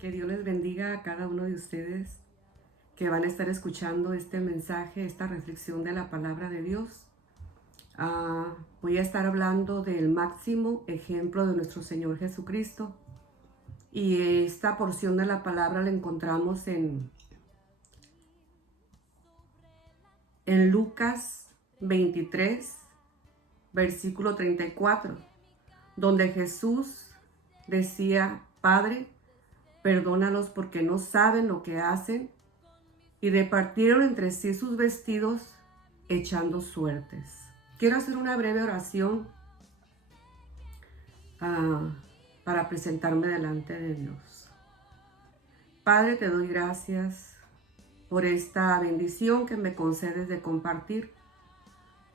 Que Dios les bendiga a cada uno de ustedes que van a estar escuchando este mensaje, esta reflexión de la palabra de Dios. Voy a estar hablando del máximo ejemplo de nuestro Señor Jesucristo. Y esta porción de la palabra la encontramos en Lucas 23, versículo 34, donde Jesús decía: Padre, perdónalos porque no saben lo que hacen. Y repartieron entre sí sus vestidos, echando suertes. Quiero hacer una breve oración ah, para presentarme delante de Dios. Padre, te doy gracias por esta bendición que me concedes de compartir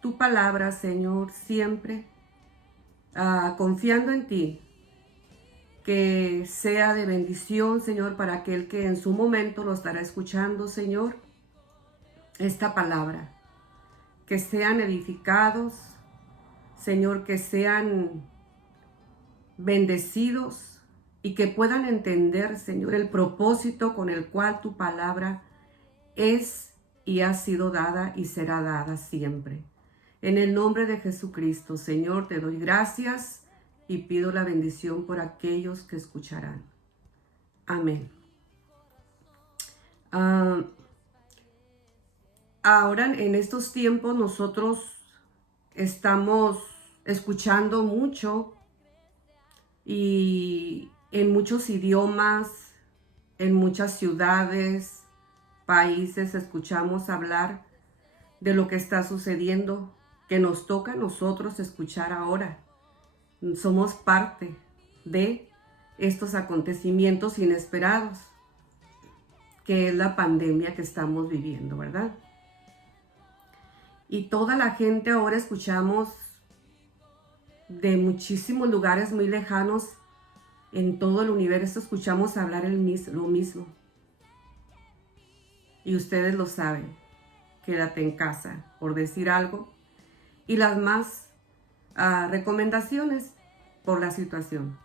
tu palabra, Señor, siempre confiando en ti, que sea de bendición, Señor, para aquel que en su momento lo estará escuchando, Señor, esta palabra. Que sean edificados, Señor, que sean bendecidos y que puedan entender, Señor, el propósito con el cual tu palabra es y ha sido dada y será dada siempre. En el nombre de Jesucristo, Señor, te doy gracias y pido la bendición por aquellos que escucharán. Amén. Ahora, en estos tiempos, nosotros estamos escuchando mucho y en muchos idiomas, en muchas ciudades, países, escuchamos hablar de lo que está sucediendo, que nos toca a nosotros escuchar ahora. Somos parte de estos acontecimientos inesperados, que es la pandemia que estamos viviendo, ¿verdad? Y toda la gente ahora escuchamos de muchísimos lugares muy lejanos en todo el universo, escuchamos hablar lo mismo. Y ustedes lo saben, quédate en casa, por decir algo. Y las más recomendaciones por la situación.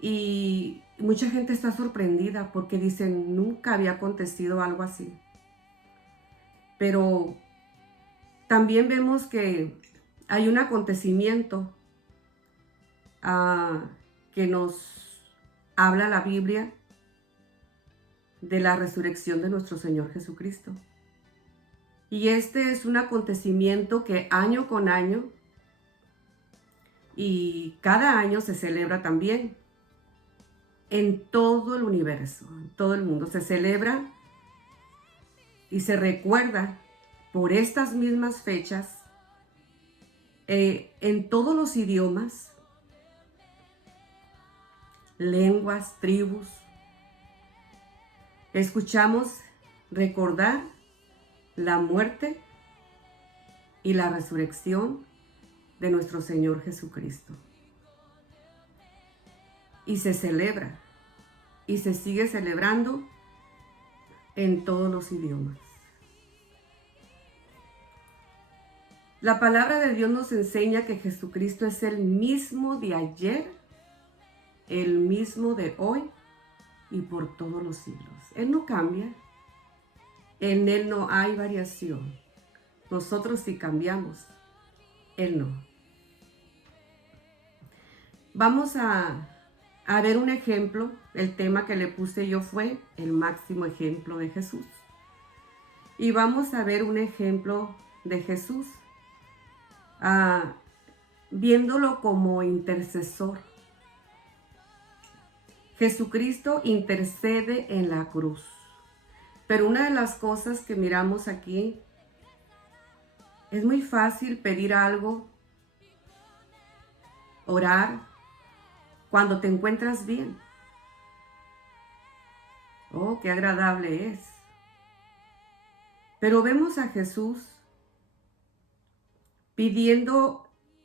Y mucha gente está sorprendida porque dicen, nunca había acontecido algo así. Pero también vemos que hay un acontecimiento que nos habla la Biblia de la resurrección de nuestro Señor Jesucristo. Y este es un acontecimiento que año con año y cada año se celebra también en todo el universo, en todo el mundo. Se celebra y se recuerda por estas mismas fechas en todos los idiomas, lenguas, tribus. Escuchamos recordar la muerte y la resurrección de nuestro Señor Jesucristo. Y se celebra y se sigue celebrando en todos los idiomas. La palabra de Dios nos enseña que Jesucristo es el mismo de ayer, el mismo de hoy y por todos los siglos. Él no cambia, en Él no hay variación. Nosotros sí cambiamos, Él no. Vamos a ver un ejemplo. El tema que le puse yo fue el máximo ejemplo de Jesús. Y vamos a ver un ejemplo de Jesús viéndolo como intercesor. Jesucristo intercede en la cruz. Pero una de las cosas que miramos aquí, es muy fácil pedir algo, orar, cuando te encuentras bien. Oh, qué agradable es. Pero vemos a Jesús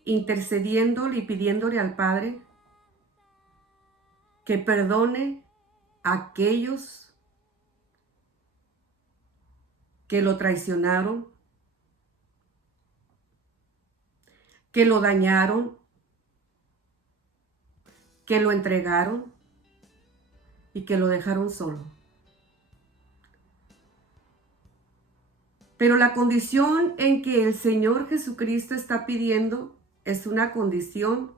intercediéndole y pidiéndole al Padre que perdone a aquellos que lo traicionaron, que lo dañaron, que lo entregaron. y que lo dejaron solo. Pero la condición en que el Señor Jesucristo está pidiendo es una condición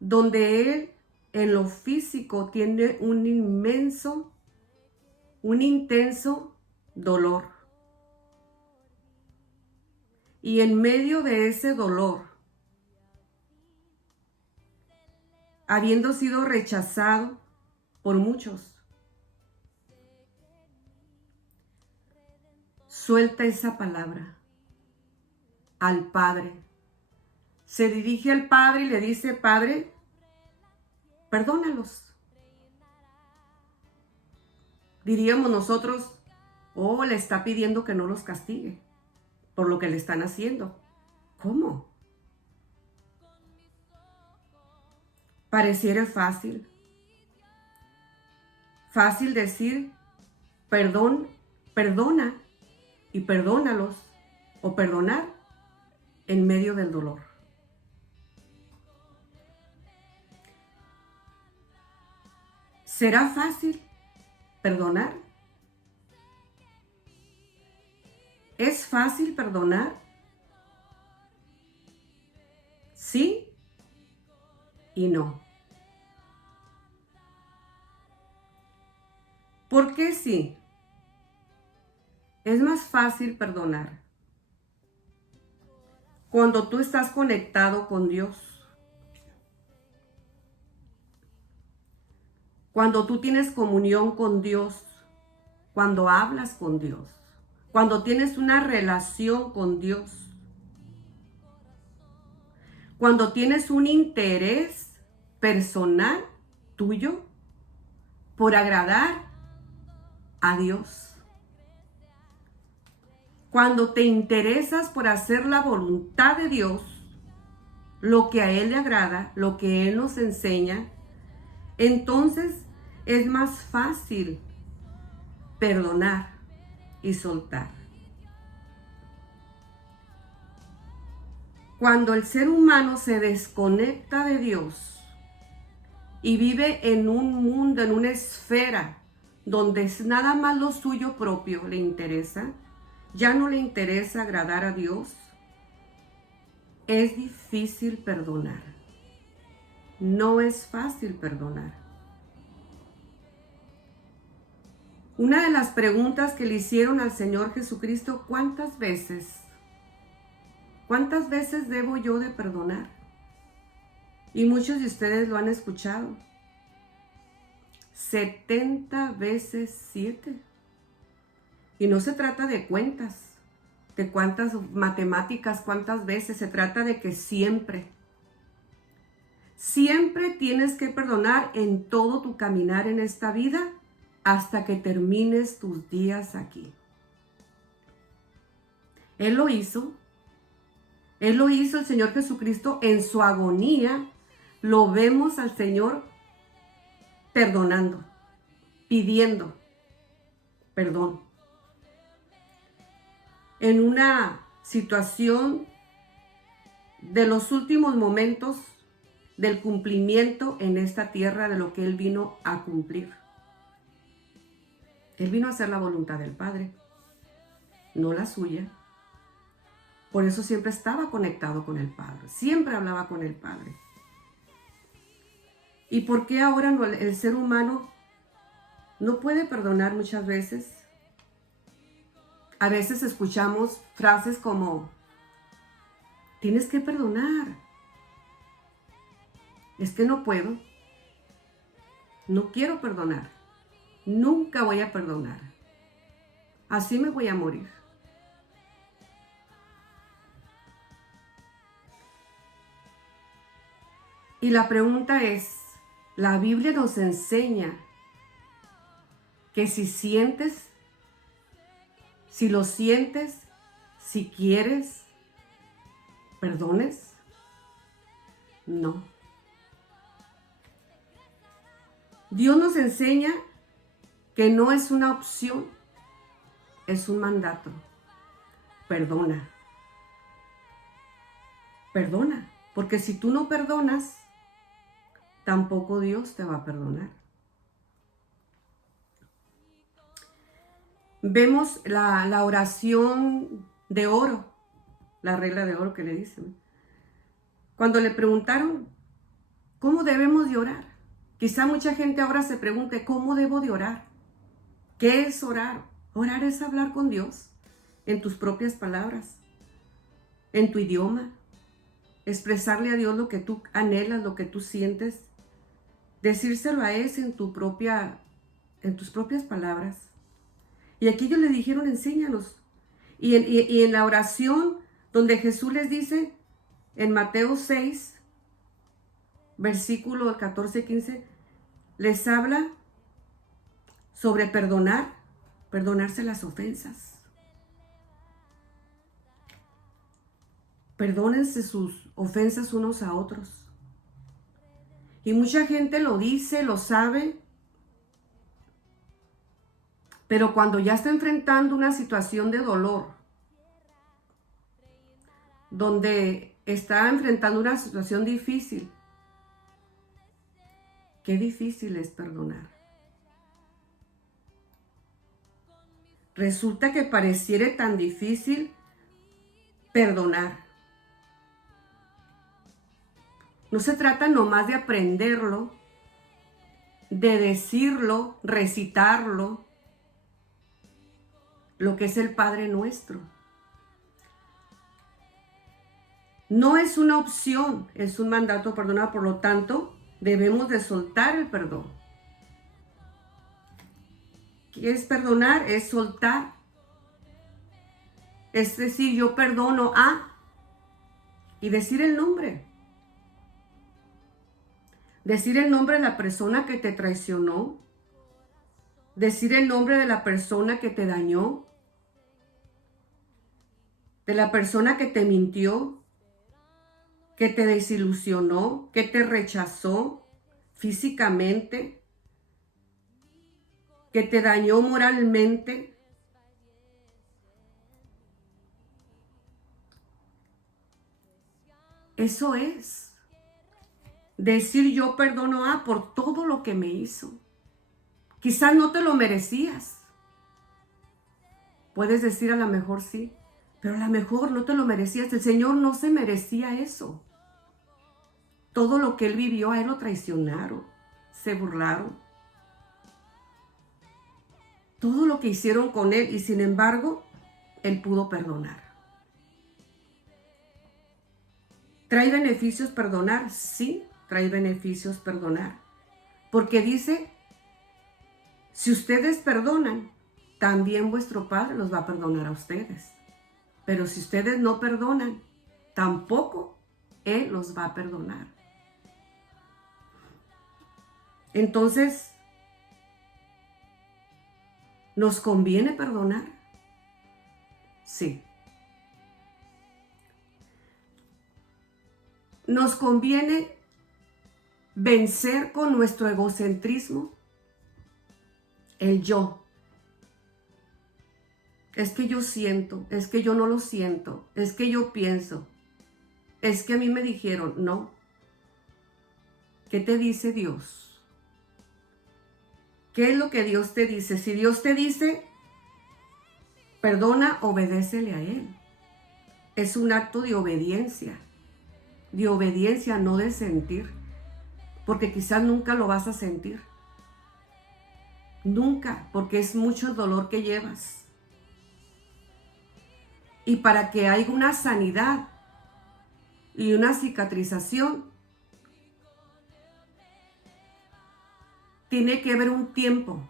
donde Él en lo físico tiene un intenso dolor. Y en medio de ese dolor, habiendo sido rechazado por muchos, suelta esa palabra al Padre. Se dirige al Padre y le dice: Padre, perdónalos. Diríamos nosotros: oh, le está pidiendo que no los castigue por lo que le están haciendo. ¿Cómo? Pareciera fácil decir perdón, perdona y perdónalos, o perdonar en medio del dolor. ¿Será fácil perdonar? ¿Es fácil perdonar? Sí y no. ¿Por qué sí? Es más fácil perdonar cuando tú estás conectado con Dios. Cuando tú tienes comunión con Dios, cuando hablas con Dios, cuando tienes una relación con Dios, cuando tienes un interés personal tuyo por agradar a Dios. Cuando te interesas por hacer la voluntad de Dios, lo que a Él le agrada, lo que Él nos enseña, entonces es más fácil perdonar y soltar. Cuando el ser humano se desconecta de Dios y vive en un mundo, en una esfera donde es nada más lo suyo propio le interesa, ya no le interesa agradar a Dios, es difícil perdonar. No es fácil perdonar. Una de las preguntas que le hicieron al Señor Jesucristo: ¿cuántas veces debo yo de perdonar? Y muchos de ustedes lo han escuchado. 70 veces 7. Y no se trata de cuentas, de cuántas matemáticas, cuántas veces. Se trata de que siempre tienes que perdonar en todo tu caminar en esta vida hasta que termines tus días aquí. Él lo hizo el Señor Jesucristo en su agonía. Lo vemos al Señor perdonando, pidiendo perdón. En una situación de los últimos momentos del cumplimiento en esta tierra de lo que Él vino a cumplir. Él vino a hacer la voluntad del Padre, no la suya. Por eso siempre estaba conectado con el Padre, siempre hablaba con el Padre. ¿Y por qué ahora el ser humano no puede perdonar muchas veces? A veces escuchamos frases como: tienes que perdonar. Es que no puedo. No quiero perdonar. Nunca voy a perdonar. Así me voy a morir. Y la pregunta es, la Biblia nos enseña que si lo sientes, si quieres, perdones. No. Dios nos enseña que no es una opción, es un mandato. Perdona. Perdona, porque si tú no perdonas, tampoco Dios te va a perdonar. vemos la oración de oro, la regla de oro que le dicen. Cuando le preguntaron, ¿cómo debemos de orar? Quizá mucha gente ahora se pregunte, ¿cómo debo de orar? ¿Qué es orar? Orar es hablar con Dios en tus propias palabras, en tu idioma, expresarle a Dios lo que tú anhelas, lo que tú sientes, decírselo a Él en tus propias palabras. Y aquí ellos le dijeron, enséñanos. Y en la oración donde Jesús les dice, en Mateo 6, versículo 14-15, les habla sobre perdonarse las ofensas. Perdónense sus ofensas unos a otros. Y mucha gente lo dice, lo sabe, pero cuando ya está enfrentando una situación de dolor, donde está enfrentando una situación difícil, qué difícil es perdonar. Resulta que pareciera tan difícil perdonar. No se trata nomás de aprenderlo, de decirlo, recitarlo, lo que es el Padre Nuestro. No es una opción, es un mandato perdonar, por lo tanto, debemos de soltar el perdón. ¿Qué es perdonar? Es soltar. Es decir, yo perdono a, y decir el nombre. Decir el nombre de la persona que te traicionó. Decir el nombre de la persona que te dañó. De la persona que te mintió. Que te desilusionó. Que te rechazó físicamente. Que te dañó moralmente. Eso es. Decir yo perdono a por todo lo que me hizo. Quizás no te lo merecías. Puedes decir a lo mejor sí, pero a lo mejor no te lo merecías. El Señor no se merecía eso. Todo lo que Él vivió, a Él lo traicionaron, se burlaron. Todo lo que hicieron con Él y sin embargo, Él pudo perdonar. ¿Trae beneficios perdonar? Sí, trae beneficios perdonar. Porque dice, si ustedes perdonan, también vuestro Padre los va a perdonar a ustedes. Pero si ustedes no perdonan, tampoco Él los va a perdonar. Entonces, ¿nos conviene perdonar? Sí. ¿Nos conviene vencer con nuestro egocentrismo? El yo. Es que yo siento, es que yo no lo siento, es que yo pienso, es que a mí me dijeron, no. ¿Qué te dice Dios? ¿Qué es lo que Dios te dice? Si Dios te dice, perdona, obedécele a Él. Es un acto de obediencia no de sentir, porque quizás nunca lo vas a sentir. Nunca, porque es mucho el dolor que llevas. Y para que haya una sanidad y una cicatrización, tiene que haber un tiempo,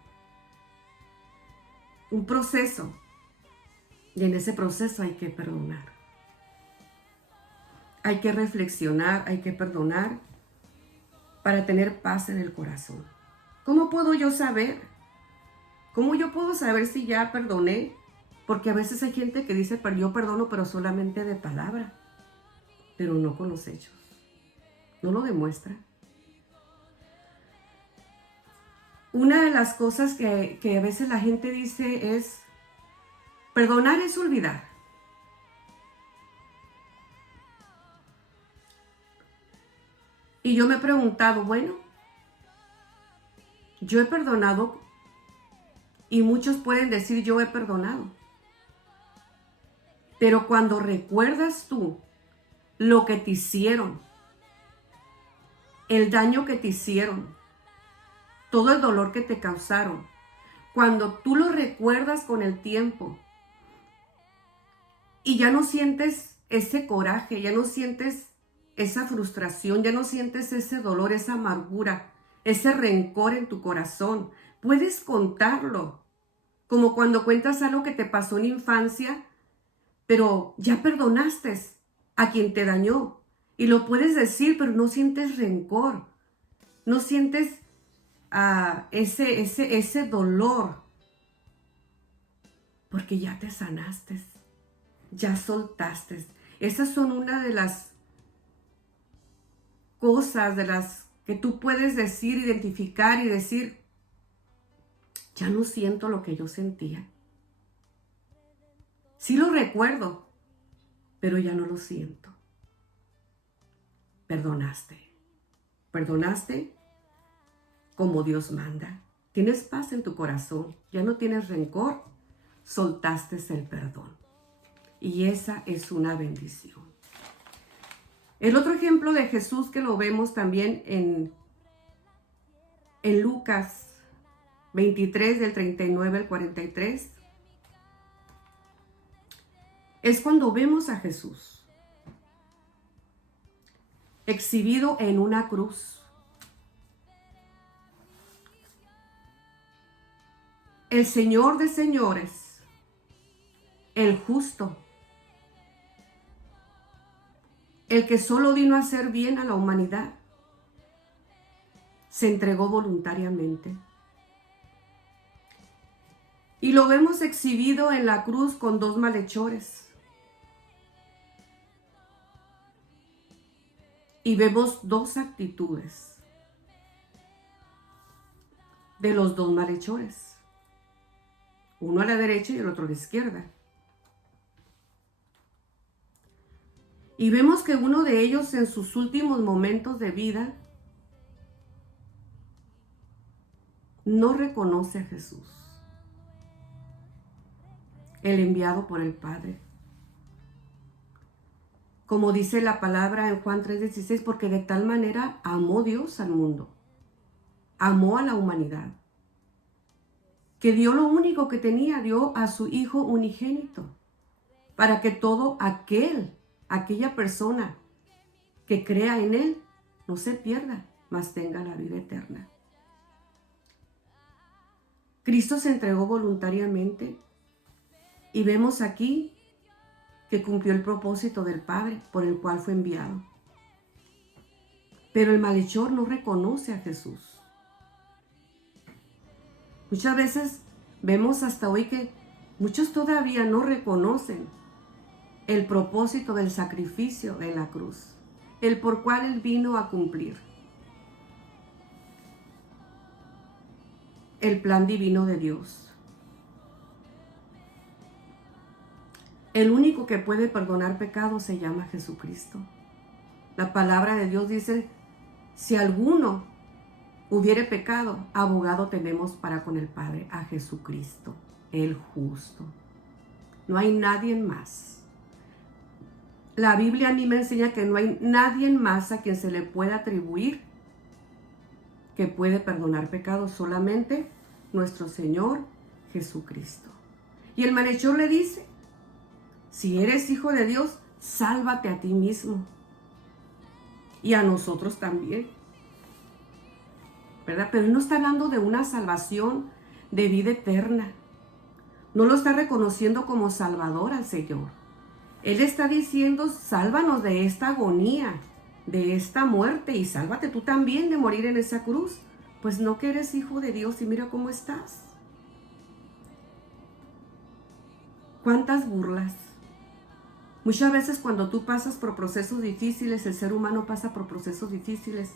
un proceso. Y en ese proceso hay que perdonar. Hay que reflexionar, hay que perdonar para tener paz en el corazón. ¿Cómo puedo yo saber? ¿Cómo yo puedo saber si ya perdoné? Porque a veces hay gente que dice, pero yo perdono, pero solamente de palabra, pero no con los hechos. No lo demuestra. Una de las cosas que a veces la gente dice es, perdonar es olvidar. Y yo me he preguntado, bueno, yo he perdonado Y muchos pueden decir, yo he perdonado. Pero cuando recuerdas tú lo que te hicieron, el daño que te hicieron, todo el dolor que te causaron, cuando tú lo recuerdas con el tiempo y ya no sientes ese coraje, ya no sientes esa frustración, ya no sientes ese dolor, esa amargura, ese rencor en tu corazón, puedes contarlo, como cuando cuentas algo que te pasó en infancia, pero ya perdonaste a quien te dañó y lo puedes decir, pero no sientes rencor, no sientes ese dolor, porque ya te sanaste, ya soltaste. Esas son una de las cosas de las que tú puedes decir, identificar y decir, ya no siento lo que yo sentía. Sí lo recuerdo, pero ya no lo siento. Perdonaste. Perdonaste como Dios manda. Tienes paz en tu corazón, ya no tienes rencor, soltaste el perdón. Y esa es una bendición. El otro ejemplo de Jesús que lo vemos también en Lucas 23, del 39 al 43, es cuando vemos a Jesús exhibido en una cruz. El Señor de señores, el justo, el que solo vino a hacer bien a la humanidad, se entregó voluntariamente. Y lo vemos exhibido en la cruz con dos malhechores. Y vemos dos actitudes de los dos malhechores. Uno a la derecha y el otro a la izquierda. Y vemos que uno de ellos en sus últimos momentos de vida no reconoce a Jesús, el enviado por el Padre. Como dice la palabra en Juan 3:16, porque de tal manera amó Dios al mundo, amó a la humanidad, que dio lo único que tenía, dio a su Hijo unigénito, para que todo aquella persona que crea en Él no se pierda, mas tenga la vida eterna. Cristo se entregó voluntariamente y vemos aquí que cumplió el propósito del Padre por el cual fue enviado. Pero el malhechor no reconoce a Jesús. Muchas veces vemos hasta hoy que muchos todavía no reconocen el propósito del sacrificio en la cruz, el por cual Él vino a cumplir. El plan divino de Dios. El único que puede perdonar pecados se llama Jesucristo. La palabra de Dios dice, si alguno hubiere pecado, abogado tenemos para con el Padre, a Jesucristo, el justo. No hay nadie más. La Biblia a mí me enseña que no hay nadie más a quien se le pueda atribuir que puede perdonar pecados, solamente nuestro Señor Jesucristo. Y el malhechor le dice, si eres hijo de Dios, sálvate a ti mismo y a nosotros también, ¿verdad? Pero Él no está hablando de una salvación de vida eterna. No lo está reconociendo como Salvador al Señor. Él está diciendo, sálvanos de esta agonía, de esta muerte, y sálvate tú también de morir en esa cruz. Pues no, que eres hijo de Dios y mira cómo estás. ¿Cuántas burlas? Muchas veces cuando tú pasas por procesos difíciles, el ser humano pasa por procesos difíciles,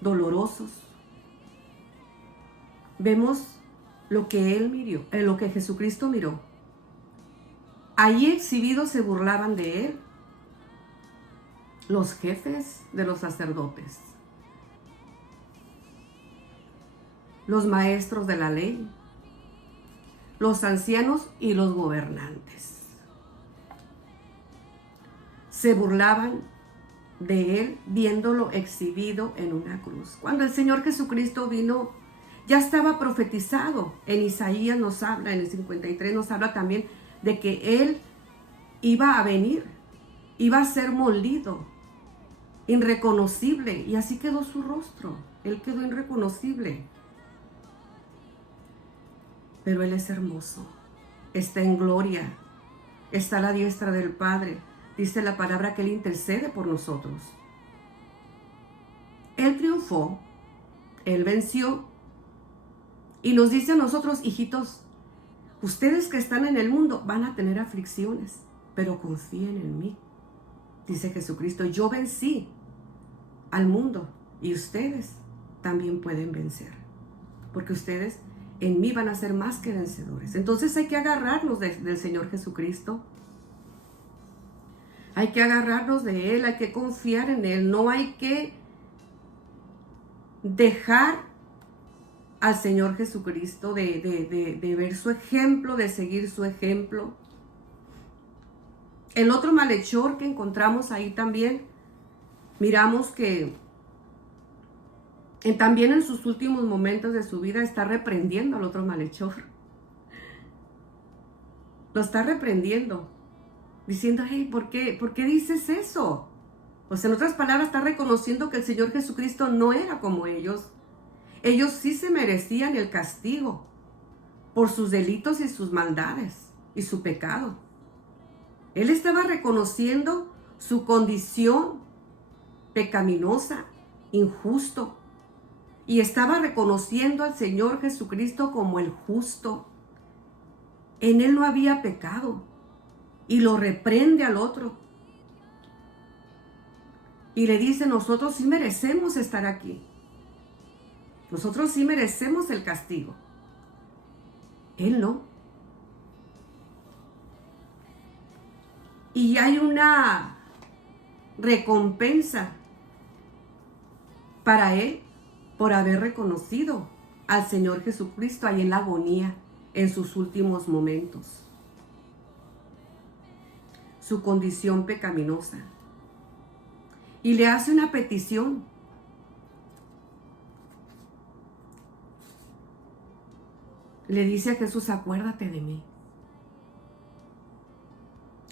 dolorosos. Vemos lo que Él miró, lo que Jesucristo miró. Allí exhibidos se burlaban de Él los jefes de los sacerdotes, los maestros de la ley, los ancianos y los gobernantes. Se burlaban de él viéndolo exhibido en una cruz. Cuando el Señor Jesucristo vino, ya estaba profetizado. En Isaías nos habla, en el 53 nos habla también de que él iba a venir, iba a ser molido, irreconocible, y así quedó su rostro. Él quedó irreconocible. Pero él es hermoso, está en gloria, está a la diestra del Padre. Dice la palabra que él intercede por nosotros. Él triunfó, él venció, y nos dice a nosotros, hijitos, ustedes que están en el mundo van a tener aflicciones, pero confíen en mí. Dice Jesucristo, yo vencí al mundo y ustedes también pueden vencer, porque ustedes en mí van a ser más que vencedores. Entonces hay que agarrarnos del Señor Jesucristo. Hay que agarrarnos de Él, hay que confiar en Él. No hay que dejar al Señor Jesucristo de ver su ejemplo, de seguir su ejemplo. El otro malhechor que encontramos ahí también, miramos que también en sus últimos momentos de su vida está reprendiendo al otro malhechor. Lo está reprendiendo, diciendo, hey, ¿por qué dices eso? O sea, en otras palabras, está reconociendo que el Señor Jesucristo no era como ellos. Ellos sí se merecían el castigo por sus delitos y sus maldades y su pecado. Él estaba reconociendo su condición pecaminosa, injusto, y estaba reconociendo al Señor Jesucristo como el justo. En Él no había pecado, y lo reprende al otro. Y le dice, nosotros sí merecemos estar aquí. Nosotros sí merecemos el castigo. Él no. Y hay una recompensa para él por haber reconocido al Señor Jesucristo ahí en la agonía, en sus últimos momentos. Su condición pecaminosa. Y le hace una petición. Le dice a Jesús, acuérdate de mí.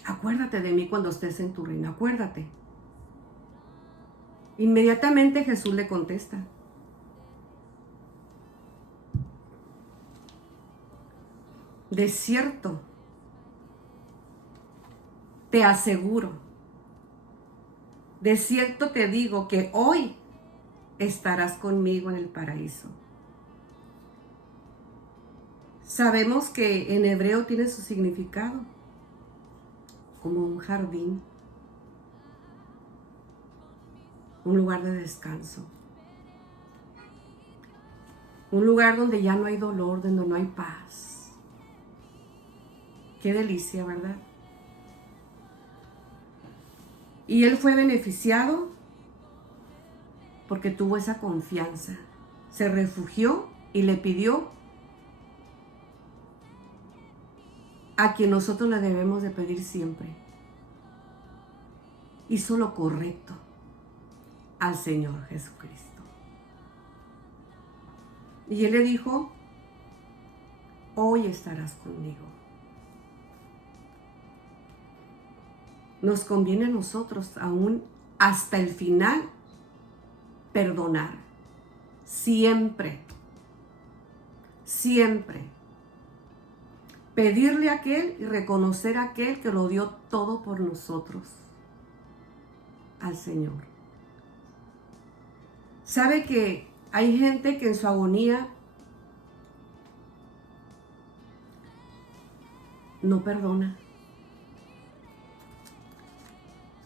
Acuérdate de mí cuando estés en tu reino, acuérdate. Inmediatamente Jesús le contesta. De cierto, te aseguro, de cierto te digo que hoy estarás conmigo en el paraíso. Sabemos que en hebreo tiene su significado como un jardín, un lugar de descanso, un lugar donde ya no hay dolor, donde no hay paz. Qué delicia, ¿verdad? Y él fue beneficiado porque tuvo esa confianza. Se refugió y le pidió a quien nosotros le debemos de pedir siempre. Hizo lo correcto al Señor Jesucristo. Y él le dijo, hoy estarás conmigo. Nos conviene a nosotros aún hasta el final perdonar. Siempre. Siempre. Pedirle a aquel y reconocer a aquel que lo dio todo por nosotros. Al Señor. ¿Sabe que hay gente que en su agonía no perdona?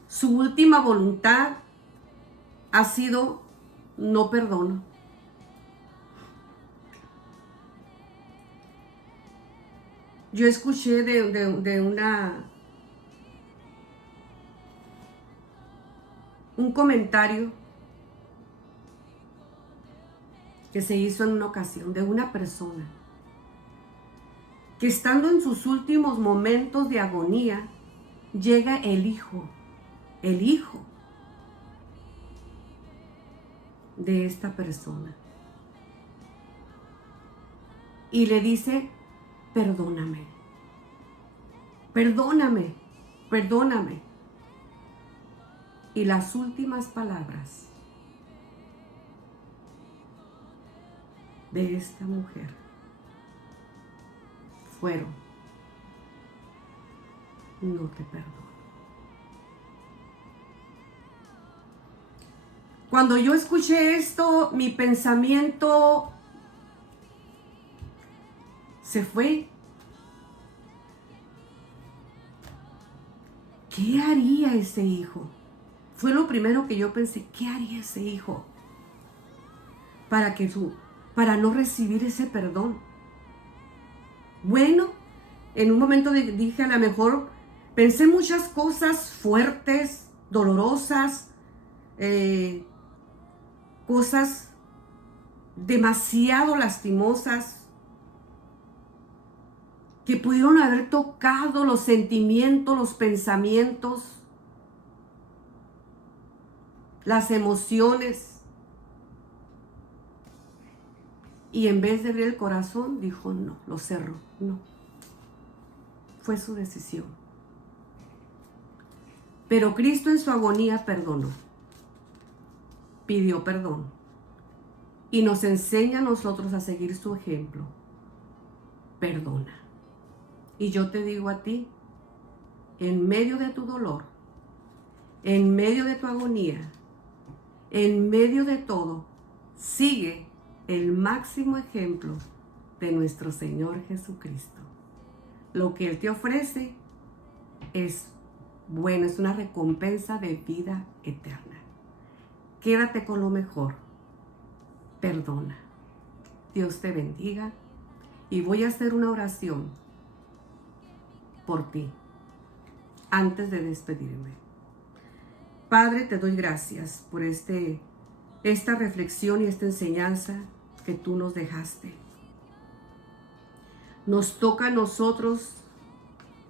Su última voluntad ha sido no perdono. Yo escuché de un comentario que se hizo en una ocasión de una persona que estando en sus últimos momentos de agonía, llega el hijo de esta persona. Y le dice, perdóname, perdóname, perdóname. Y las últimas palabras de esta mujer fueron, no te perdono. Cuando yo escuché esto, mi pensamiento se fue. ¿Qué haría ese hijo? Fue lo primero que yo pensé, ¿qué haría ese hijo para no recibir ese perdón? Bueno, en un momento dije, a lo mejor pensé muchas cosas fuertes, dolorosas, cosas demasiado lastimosas que pudieron haber tocado los sentimientos, los pensamientos, las emociones. Y en vez de abrir el corazón, dijo no, lo cerró, no. Fue su decisión. Pero Cristo en su agonía perdonó, pidió perdón y nos enseña a nosotros a seguir su ejemplo. Perdona. Y yo te digo a ti, en medio de tu dolor, en medio de tu agonía, en medio de todo, sigue el máximo ejemplo de nuestro Señor Jesucristo. Lo que Él te ofrece es bueno, es una recompensa de vida eterna. Quédate con lo mejor. Perdona. Dios te bendiga. Y voy a hacer una oración por ti antes de despedirme. Padre, te doy gracias por esta reflexión y esta enseñanza que tú nos dejaste. Nos toca a nosotros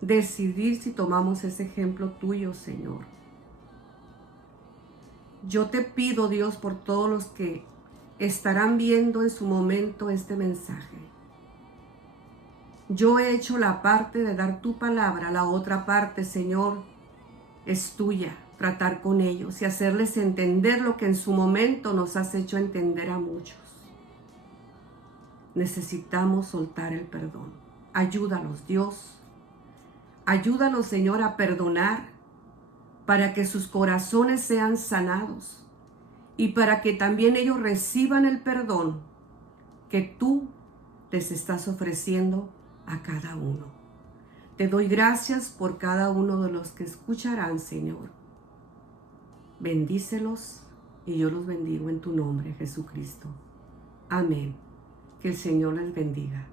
decidir si tomamos ese ejemplo tuyo, Señor. Yo te pido, Dios, por todos los que estarán viendo en su momento este mensaje. Yo he hecho la parte de dar tu palabra, la otra parte, Señor, es tuya, tratar con ellos y hacerles entender lo que en su momento nos has hecho entender a muchos. Necesitamos soltar el perdón. Ayúdalos, Dios. Ayúdalos, Señor, a perdonar para que sus corazones sean sanados y para que también ellos reciban el perdón que tú les estás ofreciendo a cada uno. Te doy gracias por cada uno de los que escucharán, Señor. Bendícelos y yo los bendigo en tu nombre, Jesucristo. Amén. Que el Señor les bendiga.